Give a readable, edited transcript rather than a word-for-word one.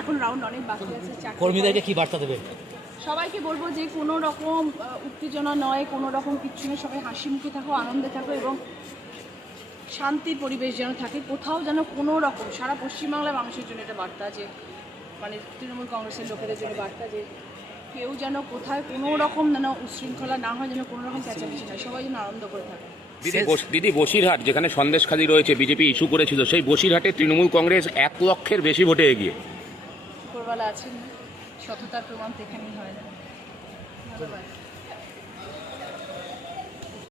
এখন রাউন্ড অনেক বাকি আছে। কর্মীদেরকে কি বার্তা দেবে? সবাইকে বলবো যে কোনো রকম উত্তেজনা নয়, কোনো রকম কিচ্ছু নয়, সবাই হাসি মুখে থাকো, আনন্দে থাকো এবং শান্তির পরিবেশ যেন থাকে। কোথাও যেন কোনো রকম, সারা পশ্চিমবাংলার মানুষের জন্য এটা বার্তা, যে মানে তৃণমূল কংগ্রেসের লোকেদের জন্য বার্তা, যে কেউ যেন কোথায় কোনো রকম যেন উশৃঙ্খলা না হয়, যেন কোনো রকম চেঁচামেচি নয়, সবাই যেন আনন্দ করে থাকে। দিদি বসিরহাট যেখানে সন্দেশখালী রয়েছে, বিজেপি ইস্যু করেছিল, সেই বসিরহাটে তৃণমূল কংগ্রেস 1 লক্ষের বেশি ভোটে এগিয়ে। উপরওয়ালা আছেন, সততার প্রমাণ তো এখানেই হয় না। ধন্যবাদ।